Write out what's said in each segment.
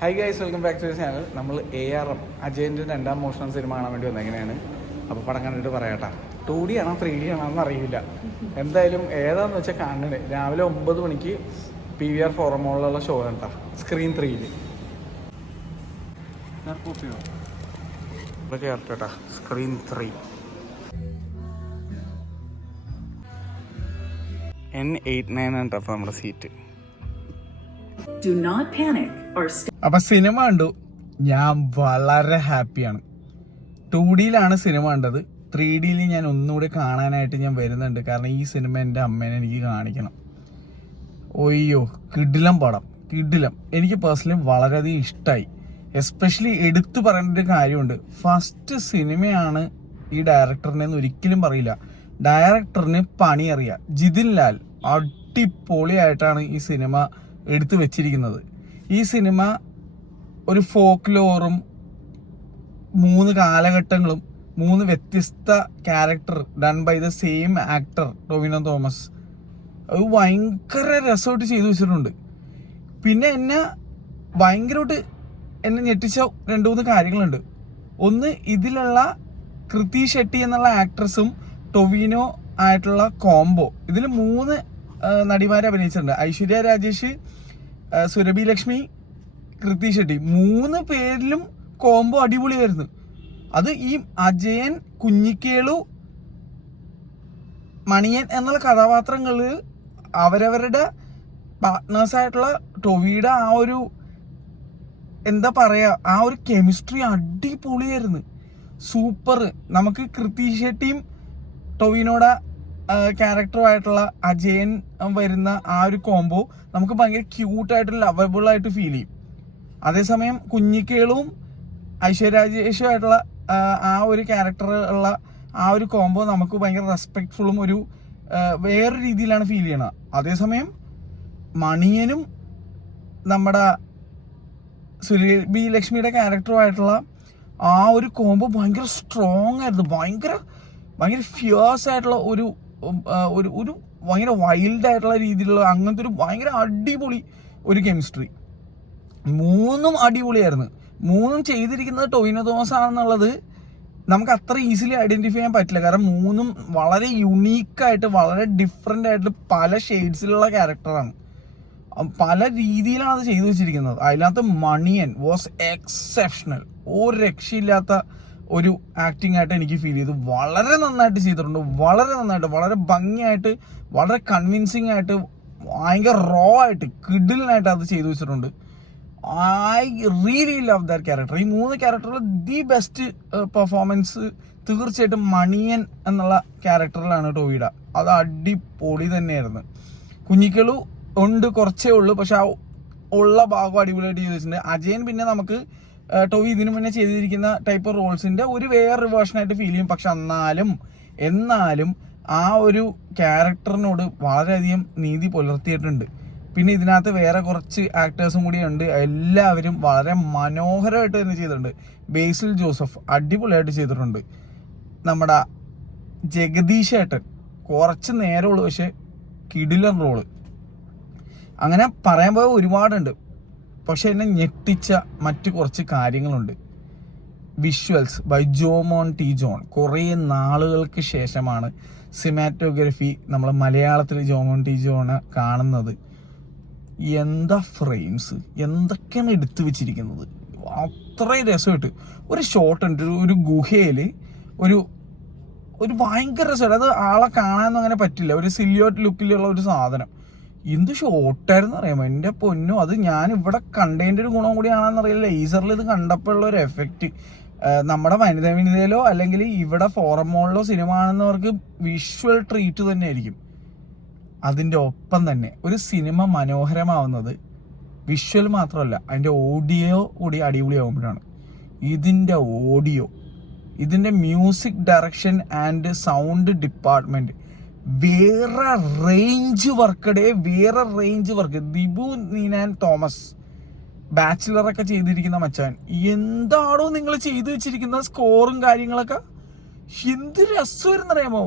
High guys, welcome back to the channel. നമ്മൾ ARM അജയൻ്റെ രണ്ടാം മോഷണം സിനിമ കാണാൻ വേണ്ടി വന്നെങ്ങനെയാണ്. അപ്പോൾ പടം കണ്ടിട്ട് പറയാട്ടാ. 2D ആണോ 3D ആണോ എന്ന് അറിയില്ല. എന്തായാലും ഏതാന്ന് വെച്ചാൽ കാണണേ. രാവിലെ 9 മണിക്ക് PVR ഫോറം മോളിലുള്ള ഷോ കണ്ടാ, സ്ക്രീൻ 3യിൽ കേട്ടാ. സ്ക്രീൻ 3 N89 ആണ് കേട്ടോ നമ്മുടെ സീറ്റ്. അപ്പൊ സിനിമ കണ്ടു. ഞാൻ വളരെ ഹാപ്പിയാണ്. 2Dയിലാണ് സിനിമ കണ്ടത്. 3Dയിൽ ഞാൻ ഒന്നുകൂടി കാണാനായിട്ട് ഞാൻ വരുന്നുണ്ട്. കാരണം ഈ സിനിമ എൻ്റെ അമ്മേനെ എനിക്ക് കാണിക്കണം. ഒയ്യോ, കിടിലം പടം, കിടിലം. എനിക്ക് പേഴ്സണലി വളരെയധികം ഇഷ്ടമായി. എസ്പെഷ്യലി എടുത്തു പറയേണ്ട ഒരു കാര്യമുണ്ട്. ഫസ്റ്റ് സിനിമയാണ് ഈ ഡയറക്ടറിനെന്ന് ഒരിക്കലും പറയില്ല. ഡയറക്ടറിന് പണി അറിയാം. ജിതിൻ ലാൽ അടിപൊളിയായിട്ടാണ് ഈ സിനിമ എടുത്തു വെച്ചിരിക്കുന്നത്. ഈ സിനിമ ഒരു ഫോക്ക് ലോറും 3 കാലഘട്ടങ്ങളും 3 വ്യത്യസ്ത character done by the same actor Tovino Thomas. അത് ഭയങ്കര രസമായിട്ട് ചെയ്തു വെച്ചിട്ടുണ്ട്. പിന്നെ എന്നെ ഭയങ്കരമായിട്ട് ഞെട്ടിച്ച 2-3 കാര്യങ്ങളുണ്ട്. ഒന്ന്, ഇതിലുള്ള കൃതി ഷെട്ടി എന്നുള്ള ആക്ട്രസും ടൊവിനോ ആയിട്ടുള്ള കോംബോ. ഇതിൽ 3 നടിമാരെ അഭിനയിച്ചിട്ടുണ്ട്. ഐശ്വര്യ രാജേഷ്, സുരഭി ലക്ഷ്മി, കൃതി ഷെട്ടി. 3 പേരിലും കോംബോ അടിപൊളിയായിരുന്നു. അത് ഈ അജയൻ, കുഞ്ഞിക്കേളു, മണിയൻ എന്നുള്ള കഥാപാത്രങ്ങളിൽ അവരവരുടെ പാർട്ട്നേഴ്സായിട്ടുള്ള ടൊവിയുടെ ആ ഒരു എന്താ പറയാ, ആ ഒരു കെമിസ്ട്രി അടിപൊളിയായിരുന്നു. സൂപ്പർ. നമുക്ക് കൃതി ഷെട്ടിയും ടൊവിനോടെ ക്യാരക്ടറുമായിട്ടുള്ള അജയൻ വരുന്ന ആ ഒരു കോംബോ നമുക്ക് ഭയങ്കര ക്യൂട്ടായിട്ട് ലവബിൾ ആയിട്ട് ഫീൽ ചെയ്യും. അതേസമയം കുഞ്ഞിക്കേളും ഐശ്വര്യ രാജേഷുമായിട്ടുള്ള ആ ഒരു ക്യാരക്ടർ ഉള്ള ആ ഒരു കോംബോ നമുക്ക് ഭയങ്കര റെസ്പെക്ട്ഫുള്ളും ഒരു വേറൊരു രീതിയിലാണ് ഫീൽ ചെയ്യണത്. അതേസമയം മണിയനും നമ്മുടെ സുരഭി ലക്ഷ്മിയുടെ ക്യാരക്ടറുമായിട്ടുള്ള ആ ഒരു കോംബോ ഭയങ്കര സ്ട്രോങ് ആയിരുന്നു. ഭയങ്കര ഫിയേഴ്സ് ആയിട്ടുള്ള ഒരു ഭയങ്കര വൈൽഡ് ആയിട്ടുള്ള രീതിയിലുള്ള അങ്ങനത്തെ ഒരു ഭയങ്കര അടിപൊളി ഒരു കെമിസ്ട്രി. 3 അടിപൊളിയായിരുന്നു. 3 ചെയ്തിരിക്കുന്നത് ടൊവിനോ തോമസ് ആണെന്നുള്ളത് നമുക്ക് അത്ര ഈസിലി ഐഡന്റിഫൈ ചെയ്യാൻ പറ്റില്ല. കാരണം 3 വളരെ യുണീക്കായിട്ട് വളരെ ഡിഫറെൻ്റ് ആയിട്ട് പല ഷെയ്ഡ്സിലുള്ള ക്യാരക്ടറാണ്. പല രീതിയിലാണ് അത് ചെയ്തു വെച്ചിരിക്കുന്നത്. അതിനകത്ത് മണിയൻ വാസ് എക്സെപ്ഷണൽ. ഒരു രക്ഷയില്ലാത്ത ഒരു ആക്ടിങ് ആയിട്ട് എനിക്ക് ഫീൽ ചെയ്തു. വളരെ നന്നായിട്ട് ചെയ്തിട്ടുണ്ട്. വളരെ നന്നായിട്ട്, വളരെ ഭംഗിയായിട്ട്, വളരെ കൺവിൻസിങ് ആയിട്ട്, ഭയങ്കര റോ ആയിട്ട്, കിഡിലിനായിട്ട് അത് ചെയ്തു വെച്ചിട്ടുണ്ട്. I really love that character. ഈ 3 ക്യാരക്ടറിൽ ദി ബെസ്റ്റ് പെർഫോമൻസ് തീർച്ചയായിട്ടും മണിയൻ എന്നുള്ള ക്യാരക്ടറിലാണ് ടൊവിയുടെ. അത് അടിപൊളി തന്നെയായിരുന്നു. കുഞ്ഞിക്കളു ഉണ്ട്, കുറച്ചേ ഉള്ളൂ, പക്ഷെ ആ ഉള്ള ഭാഗം അടിപൊളിയായിട്ട് ചെയ്തു വെച്ചിട്ടുണ്ട്. അജയൻ പിന്നെ നമുക്ക് ടൊവി ഇതിനു മുന്നേ ചെയ്തിരിക്കുന്ന ടൈപ്പ് റോൾസിന്റെ ഒരു വേറൊരു വേർഷനായിട്ട് ഫീൽ ചെയ്യും. പക്ഷെ എന്നാലും ആ ഒരു ക്യാരക്ടറിനോട് വളരെയധികം നീതി പുലർത്തിയിട്ടുണ്ട്. പിന്നെ ഇതിനകത്ത് വേറെ കുറച്ച് ആക്ടേഴ്സും കൂടി ഉണ്ട്. എല്ലാവരും വളരെ മനോഹരമായിട്ട് തന്നെ ചെയ്തിട്ടുണ്ട്. ബേസിൽ ജോസഫ് അടിപൊളിയായിട്ട് ചെയ്തിട്ടുണ്ട്. നമ്മുടെ ജഗദീഷ് ഏട്ടൻ കുറച്ച് നേരമുള്ളൂ, പക്ഷെ കിടിലൻ റോള്. അങ്ങനെ പറയാൻ പോയ ഒരുപാടുണ്ട്. പക്ഷെ എന്നെ ഞെട്ടിച്ച മറ്റു കുറച്ച് കാര്യങ്ങളുണ്ട്. Visuals by Jomon T John. കുറേ നാളുകൾക്ക് ശേഷമാണ് സിനിമാറ്റോഗ്രഫി നമ്മൾ മലയാളത്തിൽ ജോമോൻ ടി ജോണ് കാണുന്നത്. എന്താ ഫ്രെയിംസ്, എന്തൊക്കെയാണ് എടുത്തു വെച്ചിരിക്കുന്നത്. അത്രയും രസമായിട്ട് ഒരു ഷോട്ട് ഉണ്ട്. ഒരു ഗുഹയിൽ ഒരു ഭയങ്കര രസമായിട്ട്. അത് ആളെ കാണാനൊന്നും അങ്ങനെ പറ്റില്ല. ഒരു സിലിയോട്ട് ലുക്കിലുള്ള ഒരു സാധനം. എന്ത് ഷോട്ടായിരുന്നു അറിയാമോ എൻ്റെ പൊന്നോ. അത് ഞാൻ ഇവിടെ കണ്ടതിൻ്റെ ഒരു ഗുണം കൂടിയാണെന്നറിയില്ല. ലേസറിൽ ഇത് കണ്ടപ്പോൾ ഉള്ള ഒരു എഫക്റ്റ് നമ്മുടെ വനിതയിലോ അല്ലെങ്കിൽ ഇവിടെ ഫോറം മോളിലോ സിനിമ കാണുന്നവർക്ക് വിഷ്വൽ ട്രീറ്റ് തന്നെ ആയിരിക്കും. അതിൻ്റെ ഒപ്പം തന്നെ ഒരു സിനിമ മനോഹരമാവുന്നത് വിഷ്വൽ മാത്രമല്ല, അതിൻ്റെ ഓഡിയോ കൂടി അടിപൊളിയാവുമ്പോഴാണ്. ഇതിൻ്റെ music direction and sound department വേറെ റേഞ്ച് വർക്ക്. ദിബു നീനാൻ തോമസ് ബാച്ചിലറൊക്കെ ചെയ്തിരിക്കുന്ന മച്ചാൻ. എന്താണോ നിങ്ങൾ ചെയ്തു വെച്ചിരിക്കുന്ന സ്കോറും കാര്യങ്ങളൊക്കെ, എന്ത് രസമായിരുന്നറിയാമോ.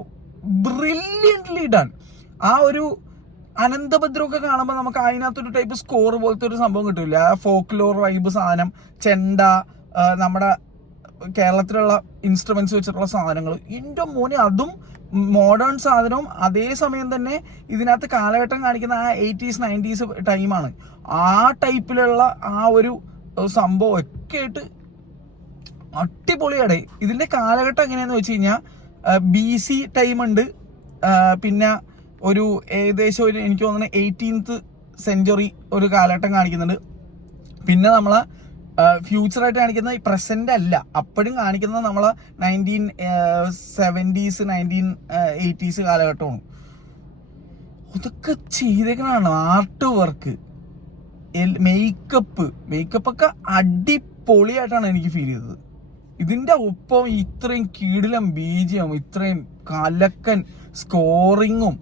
Brilliantly done. ആ ഒരു അനന്തഭദ്രമൊക്കെ കാണുമ്പോൾ നമുക്ക് അതിനകത്തൊരു ടൈപ്പ് സ്കോർ പോലത്തെ ഒരു സംഭവം കിട്ടില്ല. ഫോക്ലോർ വൈബ് സാധനം, ചെണ്ട, നമ്മുടെ കേരളത്തിലുള്ള ഇൻസ്ട്രുമെന്റ്സ് വെച്ചിട്ടുള്ള സാധനങ്ങൾ, എൻ്റെ മോനെ അതും മോഡേൺ സാധനവും. അതേസമയം തന്നെ ഇതിനകത്ത് കാലഘട്ടം കാണിക്കുന്ന ആ 80s 90s ടൈമാണ്. ആ ടൈപ്പിലുള്ള ആ ഒരു സംഭവം ഒക്കെ ആയിട്ട് അടിപൊളിയാണ്. ഇതിന്റെ കാലഘട്ടം എങ്ങനെയാന്ന് വെച്ച് കഴിഞ്ഞാൽ BC ടൈം ഉണ്ട്, പിന്നെ ഒരു ഏകദേശം ഒരു എനിക്ക് തോന്നുന്നത് 18th സെഞ്ചുറി ഒരു കാലഘട്ടം കാണിക്കുന്നുണ്ട്. പിന്നെ നമ്മളെ ഫ്യൂച്ചറായിട്ട് കാണിക്കുന്ന പ്രസന്റ് അല്ല, അപ്പോഴും കാണിക്കുന്നത് നമ്മളെ 1970s 1980s കാലഘട്ടമാണ്. അതൊക്കെ ചെയ്തേക്കണാണ്. ആർട്ട് വർക്ക്, മേക്കപ്പ് ഒക്കെ അടിപൊളിയായിട്ടാണ് എനിക്ക് ഫീൽ ചെയ്തത്. ഇതിന്റെ ഒപ്പം ഇത്രയും കിടിലം ബീജിയം, ഇത്രയും കലക്കൻ സ്കോറിങ്ങും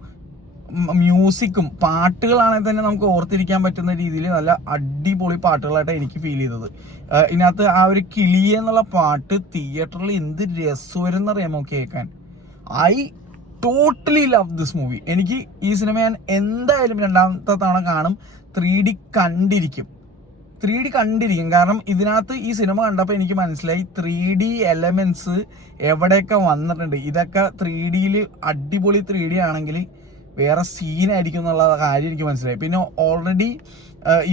മ്യൂസിക്കും പാട്ടുകളാണെങ്കിൽ തന്നെ നമുക്ക് ഓർത്തിരിക്കാൻ പറ്റുന്ന രീതിയിൽ നല്ല അടിപൊളി പാട്ടുകളായിട്ടാണ് എനിക്ക് ഫീൽ ചെയ്തത്. ഇതിനകത്ത് ആ ഒരു കിളിയെ എന്നുള്ള പാട്ട് തിയേറ്ററിൽ എന്ത് രസമായിരുന്നു അറിയാമോ കേൾക്കാൻ. I totally love this movie. എനിക്ക് ഈ സിനിമ ഞാൻ എന്തായാലും രണ്ടാമത്തെ തവണ കാണും. 3D കണ്ടിരിക്കും. കാരണം ഇതിനകത്ത് ഈ സിനിമ കണ്ടപ്പോൾ എനിക്ക് മനസ്സിലായി 3D എലമെന്റ്സ് എവിടെയൊക്കെ വന്നിട്ടുണ്ട്. ഇതൊക്കെ 3Dയിൽ അടിപൊളി 3D ആണെങ്കിൽ വേറെ സീനായിരിക്കും എന്നുള്ള കാര്യം എനിക്ക് മനസ്സിലായി. പിന്നെ ഓൾറെഡി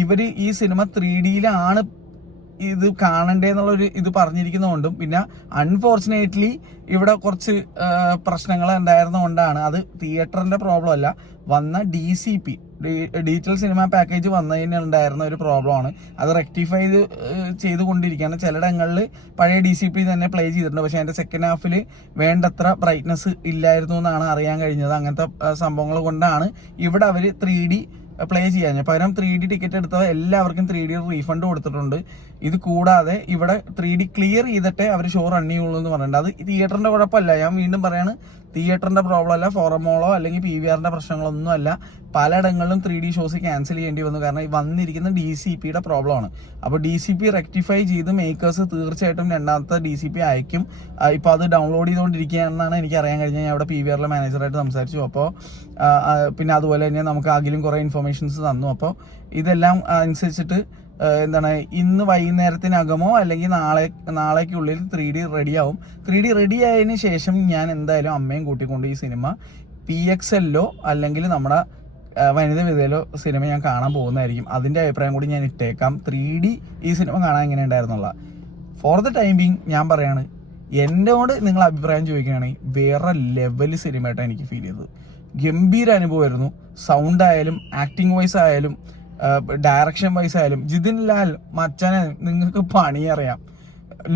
ഇവര് ഈ സിനിമ 3Dയിലാണ് ഇത് കാണണ്ടേന്നുള്ളൊരു ഇത് പറഞ്ഞിരിക്കുന്നതുകൊണ്ടും, പിന്നെ അൺഫോർച്ചുനേറ്റ്ലി ഇവിടെ കുറച്ച് പ്രശ്നങ്ങൾ ഉണ്ടായിരുന്നതുകൊണ്ടാണ്, അത് തിയേറ്ററിന്റെ പ്രോബ്ലം അല്ല, വന്ന DCP ഡിജിറ്റൽ സിനിമ പാക്കേജ് വന്നതിനുണ്ടായിരുന്ന ഒരു പ്രോബ്ലമാണ്. അത് റെക്ടിഫൈ ചെയ്തുകൊണ്ടിരിക്കുകയാണ്. ചിലയിടങ്ങളിൽ പഴയ DCP തന്നെ പ്ലേ ചെയ്തിട്ടുണ്ട്, പക്ഷെ അതിന്റെ സെക്കൻഡ് ഹാഫിൽ വേണ്ടത്ര ബ്രൈറ്റ്നസ് ഇല്ലായിരുന്നു എന്നാണ് അറിയാൻ കഴിഞ്ഞത്. അങ്ങനത്തെ സംഭവങ്ങൾ കൊണ്ടാണ് ഇവിടെ അവർ 3D പ്ലേ ചെയ്യാൻ. പകരം 3D ടിക്കറ്റ് എടുത്തത് എല്ലാവർക്കും 3D റീഫണ്ട് കൊടുത്തിട്ടുണ്ട്. ഇത് കൂടാതെ ഇവിടെ 3D ക്ലിയർ ചെയ്തിട്ടേ അവർ ഷോ റൺ ചെയ്യുള്ളൂ എന്ന് പറഞ്ഞിട്ടുണ്ട്. അത് തിയേറ്ററിന്റെ കുഴപ്പമല്ല, ഞാൻ വീണ്ടും പറയാണ്, തിയേറ്ററിന്റെ പ്രോബ്ലം അല്ല, ഫോറമോളോ അല്ലെങ്കിൽ PVRന്റെ പ്രശ്നങ്ങളൊന്നും അല്ല. പലയിടങ്ങളിലും 3D ഷോസ് ക്യാൻസൽ ചെയ്യേണ്ടി വന്നു, കാരണം ഈ വന്നിരിക്കുന്ന DCPയുടെ പ്രോബ്ലമാണ്. അപ്പോൾ DCP റെക്ടിഫൈ ചെയ്ത് മേക്കേഴ്സ് തീർച്ചയായിട്ടും രണ്ടാമത്തെ DCP അയക്കും. ഇപ്പോൾ അത് ഡൗൺലോഡ് ചെയ്തുകൊണ്ടിരിക്കുകയാണെന്നാണ് എനിക്ക് അറിയാൻ കഴിഞ്ഞത്. ഞാൻ അവിടെ PVRലെ മാനേജറായിട്ട് സംസാരിച്ചു. അപ്പോൾ പിന്നെ അതുപോലെ തന്നെ നമുക്ക് അഖിലും കുറേ ഇൻഫർമേഷൻസ് തന്നു. അപ്പോൾ ഇതെല്ലാം അനുസരിച്ചിട്ട് എന്താണ്, ഇന്ന് വൈകുന്നേരത്തിനകമോ അല്ലെങ്കിൽ നാളേക്കുള്ളിൽ 3D റെഡിയാവും. 3D റെഡി ആയതിനു ശേഷം ഞാൻ എന്തായാലും അമ്മയും കൂട്ടിക്കൊണ്ട് ഈ സിനിമ PXLോ അല്ലെങ്കിൽ നമ്മുടെ വനിത വിധയിലോ സിനിമ ഞാൻ കാണാൻ പോകുന്നതായിരിക്കും. അതിന്റെ അഭിപ്രായം കൂടി ഞാൻ ഇട്ടേക്കാം. 3D ഈ സിനിമ കാണാൻ എങ്ങനെ ഉണ്ടായിരുന്നുള്ള. ഫോർ ദ ടൈം ബീങ് ഞാൻ പറയാണ്, എന്നോട് നിങ്ങൾ അഭിപ്രായം ചോദിക്കുകയാണെങ്കിൽ വേറെ ലെവൽ സിനിമയായിട്ടാണ് എനിക്ക് ഫീൽ ചെയ്തത്. ഗംഭീര അനുഭവമായിരുന്നു. സൗണ്ട് ആയാലും ആക്ടിങ് വൈസ് ആയാലും ഡയറക്ഷൻ വൈസ് ആയാലും. ജിതിൻ ലാൽ മച്ചാനെ, നിങ്ങൾക്ക് പണി അറിയാം.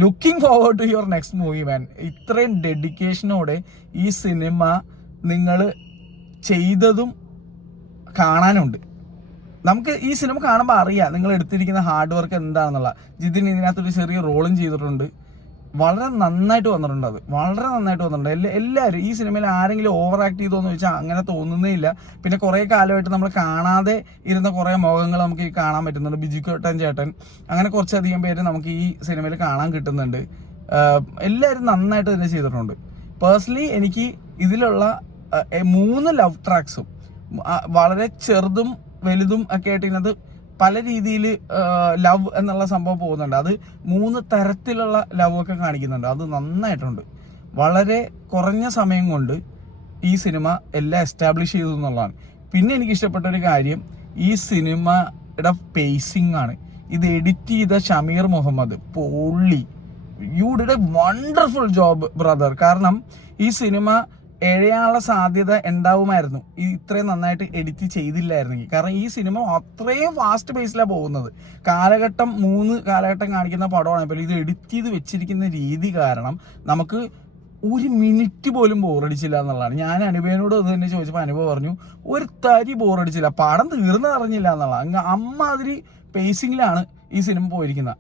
Looking forward to your next movie man. ഇത്രയും ഡെഡിക്കേഷനോടെ ഈ സിനിമ നിങ്ങൾ ചെയ്തതും കാണാനുണ്ട്. നമുക്ക് ഈ സിനിമ കാണുമ്പോൾ അറിയാം നിങ്ങൾ എടുത്തിരിക്കുന്ന ഹാർഡ് വർക്ക് എന്താണെന്നുള്ള. ജിതിൻ ഇതിനകത്തൊരു ചെറിയ റോളും ചെയ്തിട്ടുണ്ട്. വളരെ നന്നായിട്ട് വന്നിട്ടുണ്ട്. അത് വളരെ നന്നായിട്ട് വന്നിട്ടുണ്ട്. എല്ലാവരും ഈ സിനിമയിൽ ആരെങ്കിലും ഓവർ ആക്ട് ചെയ്തോന്ന് ചോദിച്ചാൽ അങ്ങനെ തോന്നുന്നേ ഇല്ല. പിന്നെ കുറേ കാലമായിട്ട് നമ്മൾ കാണാതെ ഇരുന്ന കുറേ മുഖങ്ങൾ നമുക്ക് ഈ കാണാൻ പറ്റുന്നുണ്ട്. ബിജുക്കോട്ടൻ ചേട്ടൻ, അങ്ങനെ കുറച്ചധികം പേര് നമുക്ക് ഈ സിനിമയിൽ കാണാൻ കിട്ടുന്നുണ്ട്. എല്ലാവരും നന്നായിട്ട് തന്നെ ചെയ്തിട്ടുണ്ട്. പേഴ്സണലി എനിക്ക് ഇതിലുള്ള 3 ലവ് ട്രാക്സും വളരെ ചെറുതും വലുതും ഒക്കെ ആയിട്ട് ഇതിനകത്ത് പല രീതിയിൽ ലവ് എന്നുള്ള സംഭവം പോകുന്നുണ്ട്. അത് 3 തരത്തിലുള്ള ലവ് ഒക്കെ കാണിക്കുന്നുണ്ട്. അത് നന്നായിട്ടുണ്ട്. വളരെ കുറഞ്ഞ സമയം കൊണ്ട് ഈ സിനിമ എല്ലാം എസ്റ്റാബ്ലിഷ് ചെയ്തു എന്നുള്ളതാണ്. പിന്നെ എനിക്ക് ഇഷ്ടപ്പെട്ട ഒരു കാര്യം ഈ സിനിമയുടെ പേസിംഗ് ആണ്. ഇത് എഡിറ്റ് ചെയ്ത ഷമീർ മുഹമ്മദ് പൊള്ളി. You did A wonderful job brother. കാരണം ഈ സിനിമ എഴയാനുള്ള സാധ്യത ഉണ്ടാവുമായിരുന്നു ഈ ഇത്രയും നന്നായിട്ട് എഡിറ്റ് ചെയ്തില്ലായിരുന്നെങ്കിൽ. കാരണം ഈ സിനിമ അത്രയും ഫാസ്റ്റ് പേസിലാണ് പോകുന്നത്. 3 കാലഘട്ടം കാണിക്കുന്ന പടമാണ്. ഇപ്പോൾ ഇത് എഡിറ്റ് ചെയ്ത് വെച്ചിരിക്കുന്ന രീതി കാരണം നമുക്ക് 1 മിനിറ്റ് പോലും ബോറടിച്ചില്ല എന്നുള്ളതാണ്. ഞാൻ അനുഭവനോട് അത് തന്നെ ചോദിച്ചപ്പോൾ അനുഭവം പറഞ്ഞു, ഒരു തരി ബോറടിച്ചില്ല, പടം തീർന്ന് അറിഞ്ഞില്ല എന്നുള്ളതാണ്. അമ്മാതിരി പേസിങ്ങിലാണ് ഈ സിനിമ പോയിരിക്കുന്നത്.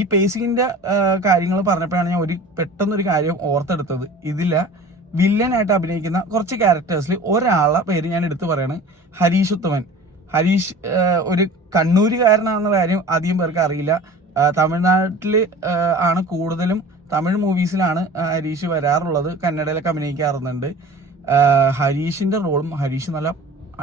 ഈ പേസിങ്ങിന്റെ കാര്യങ്ങൾ പറഞ്ഞപ്പോഴാണ് ഞാൻ പെട്ടെന്നൊരു കാര്യം ഓർത്തെടുത്തത്. ഇതില് വില്ലനായിട്ട് അഭിനയിക്കുന്ന കുറച്ച് ക്യാരക്ടേഴ്സിൽ ഒരാളുടെ പേര് ഞാൻ എടുത്തു പറയാണ്, ഹരീഷ് ഉത്തമൻ. ഹരീഷ് ഒരു കണ്ണൂരുകാരനാണെന്ന കാര്യം അധികം പേർക്ക് അറിയില്ല. തമിഴ്നാട്ടിൽ ആണ് കൂടുതലും, തമിഴ് മൂവീസിലാണ് ഹരീഷ് വരാറുള്ളത്. കന്നഡയിലൊക്കെ അഭിനയിക്കാറുണ്ട്. ഹരീഷിന്റെ റോളും ഹരീഷ് നല്ല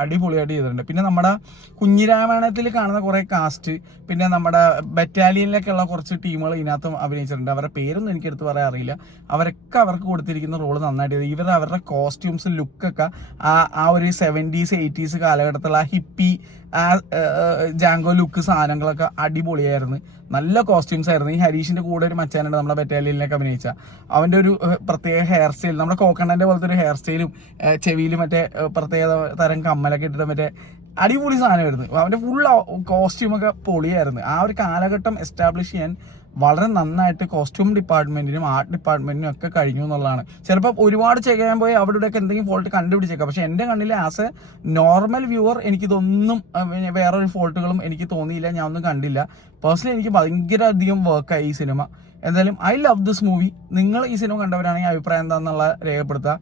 അടിപൊളിയായിട്ട് ചെയ്തിട്ടുണ്ട്. പിന്നെ നമ്മുടെ കുഞ്ഞിരാമായണത്തിൽ കാണുന്ന കുറേ കാസ്റ്റ്, പിന്നെ നമ്മുടെ ബറ്റാലിയനിലൊക്കെയുള്ള കുറച്ച് ടീമുകൾ ഇതിനകത്തും അഭിനയിച്ചിട്ടുണ്ട്. അവരുടെ പേരൊന്നും എനിക്കെടുത്ത് പറയാൻ അറിയില്ല. അവരൊക്കെ അവർക്ക് കൊടുത്തിരിക്കുന്ന റോള് നന്നായിട്ട് ചെയ്തു. അവരുടെ കോസ്റ്റ്യൂംസ് ലുക്കൊക്കെ ആ ഒരു 70s 80s കാലഘട്ടത്തിലുള്ള ആ ഹിപ്പി ജാങ്കോ ലുക്ക് സാധനങ്ങളൊക്കെ അടിപൊളിയായിരുന്നു. നല്ല കോസ്റ്റ്യൂംസ് ആയിരുന്നു. ഈ ഹരീഷിന്റെ കൂടെ ഒരു മച്ചാനുണ്ട് നമ്മുടെ ബറ്റാലിയനിലൊക്കെ അഭിനയിച്ച, അവന്റെ ഒരു പ്രത്യേക ഹെയർ സ്റ്റൈൽ, നമ്മുടെ കോക്കണ്ണന്റെ പോലത്തെ ഒരു ഹെയർ സ്റ്റൈലും ചെവിയിൽ മറ്റേ പ്രത്യേക തരം കമ്മലൊക്കെ ഇട്ടിട്ട് മറ്റേ അടിപൊളി സാധനമായിരുന്നു. അവന്റെ ഫുൾ കോസ്റ്റ്യൂമൊക്കെ പൊളിയായിരുന്നു. ആ ഒരു കാലഘട്ടം എസ്റ്റാബ്ലിഷ് ചെയ്യാൻ വളരെ നന്നായിട്ട് കോസ്റ്റ്യൂം ഡിപ്പാർട്ട്മെന്റിനും ആർട്ട് ഡിപ്പാർട്ട്മെന്റിനും ഒക്കെ കഴിഞ്ഞു എന്നുള്ളതാണ്. ചിലപ്പോൾ ഒരുപാട് ചെയ്യാൻ പോയി അവിടെയൊക്കെ എന്തെങ്കിലും ഫോൾട്ട് കണ്ടുപിടിച്ചേക്കാം. പക്ഷെ എൻ്റെ കണ്ണിൽ ആസ് എ നോർമൽ വ്യൂവർ എനിക്കിതൊന്നും വേറൊരു ഫോൾട്ടുകളും എനിക്ക് തോന്നിയില്ല, ഞാൻ ഒന്നും കണ്ടില്ല. പേഴ്സണലി എനിക്ക് ഭയങ്കര അധികം വർക്കായി ഈ സിനിമ. എന്തായാലും ഐ ലവ് ദിസ് മൂവി. നിങ്ങൾ ഈ സിനിമ കണ്ടവരാണെങ്കിൽ അഭിപ്രായം എന്താണെന്നുള്ള രേഖപ്പെടുത്തുക.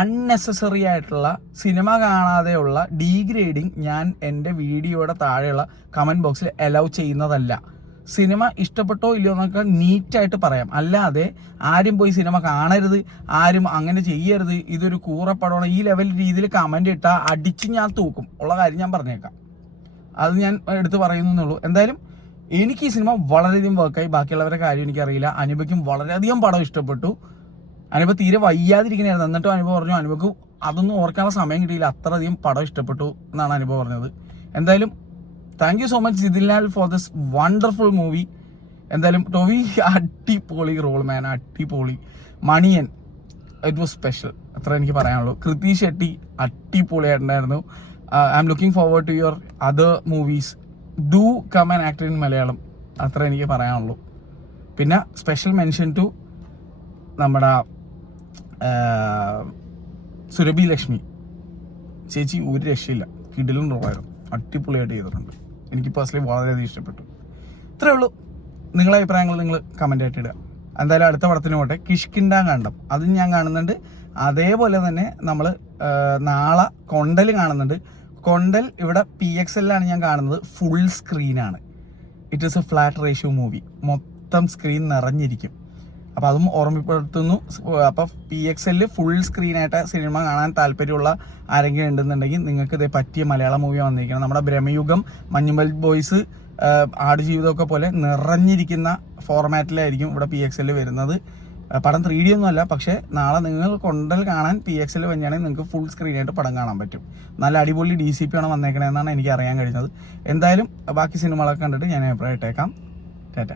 അൺനെസസറി ആയിട്ടുള്ള സിനിമ കാണാതെയുള്ള ഡീഗ്രേഡിങ് ഞാൻ എൻ്റെ വീഡിയോയുടെ താഴെയുള്ള കമന്റ് ബോക്സിൽ അലൗ ചെയ്യുന്നതല്ല. സിനിമ ഇഷ്ടപ്പെട്ടോ ഇല്ലയോ എന്നൊക്കെ നീറ്റായിട്ട് പറയാം. അല്ലാതെ ആരും പോയി സിനിമ കാണരുത്, ആരും അങ്ങനെ ചെയ്യരുത്, ഇതൊരു കൂറപ്പടമാണ്, ഈ ലെവൽ രീതിയിൽ കമന്റ് ഇട്ടാൽ അടിച്ച് ഞാൻ തൂക്കും ഉള്ള കാര്യം ഞാൻ പറഞ്ഞേക്കാം. അത് ഞാൻ എടുത്ത് പറയുന്നുള്ളൂ. എന്തായാലും എനിക്ക് ഈ സിനിമ വളരെയധികം വർക്കായി. ബാക്കിയുള്ളവരുടെ കാര്യം എനിക്കറിയില്ല. അനുപയ്ക്കും വളരെയധികം പടം ഇഷ്ടപ്പെട്ടു. അനുപ തീരെ വയ്യാതിരിക്കണായിരുന്നു. എന്നിട്ടും അനുപ പറഞ്ഞു അനുപക്ക് അതൊന്നും ഓർക്കാനുള്ള സമയം കിട്ടിയില്ല, അത്രയധികം പടം ഇഷ്ടപ്പെട്ടു എന്നാണ് അനുപ പറഞ്ഞത്. എന്തായാലും thank you so much Jithinlal for this wonderful movie. എന്തായാലും ടോവി അടിപൊളി റോൾ മാൻ, അടിപൊളി. മണിയൻ ഇറ്റ് വാസ് സ്പെഷ്യൽ, അത്ര എനിക്ക് പറയാനുള്ളൂ. കൃതി ഷെട്ടി അടിപൊളിയായിട്ടുണ്ടായിരുന്നു. I am looking forward to your other movies. Do come and act in Malayalam, അത്ര എനിക്ക് പറയാനുള്ളൂ. പിന്നെ സ്പെഷ്യൽ മെൻഷൻ ടു നമ്മുടെ സുരഭി ലക്ഷ്മി ചേച്ചി, ഒരു രക്ഷയില്ല, കിടിലൻ റോളായിരുന്നു, അടിപൊളിയായിട്ട് ചെയ്തിട്ടുണ്ട്. എനിക്ക് പേഴ്സണലി വളരെയധികം ഇഷ്ടപ്പെട്ടു. ഇത്രയേ ഉള്ളൂ. നിങ്ങളെ അഭിപ്രായങ്ങൾ നിങ്ങൾ കമൻ്റ് ആയിട്ട് ഇടുക. എന്തായാലും അടുത്ത പടത്തിന് പോട്ടെ. കിഷ്കിണ്ടാ കാണ്ഡം അതും ഞാൻ കാണുന്നുണ്ട്. അതേപോലെ തന്നെ നമ്മൾ നാളെ കൊണ്ടൽ കാണുന്നുണ്ട്. കൊണ്ടൽ ഇവിടെ PXL ഞാൻ കാണുന്നത്. ഫുൾ സ്ക്രീനാണ്. It is a flat ratio movie. മൊത്തം സ്ക്രീൻ നിറഞ്ഞിരിക്കും. അപ്പോൾ അതും ഓർമ്മപ്പെടുത്തുന്നു. അപ്പോൾ PXL ഫുൾ സ്ക്രീനായിട്ട് സിനിമ കാണാൻ താല്പര്യമുള്ള ആരെങ്കിലും ഉണ്ടെന്നുണ്ടെങ്കിൽ നിങ്ങൾക്ക് ഇതേ പറ്റിയ മലയാള മൂവി വന്നിരിക്കണം. നമ്മുടെ ബ്രഹ്മയുഗം, മഞ്ഞുമൽ ബോയ്സ്, ആടുജീവിതമൊക്കെ പോലെ നിറഞ്ഞിരിക്കുന്ന ഫോർമാറ്റിലായിരിക്കും ഇവിടെ PXL വരുന്നത്. പടം 3D ഒന്നുമല്ല, പക്ഷേ നാളെ നിങ്ങൾ കൊണ്ടൽ കാണാൻ PXL വന്നെയാണെങ്കിൽ നിങ്ങൾക്ക് ഫുൾ സ്ക്രീനായിട്ട് പടം കാണാൻ പറ്റും. നല്ല അടിപൊളി DCP ആണ് വന്നേക്കണതെന്നാണ് എനിക്ക് അറിയാൻ കഴിഞ്ഞത്. എന്തായാലും ബാക്കി സിനിമകളൊക്കെ കണ്ടിട്ട് ഞാൻ അഭിപ്രായം ഇട്ടേക്കാം. ടാറ്റ.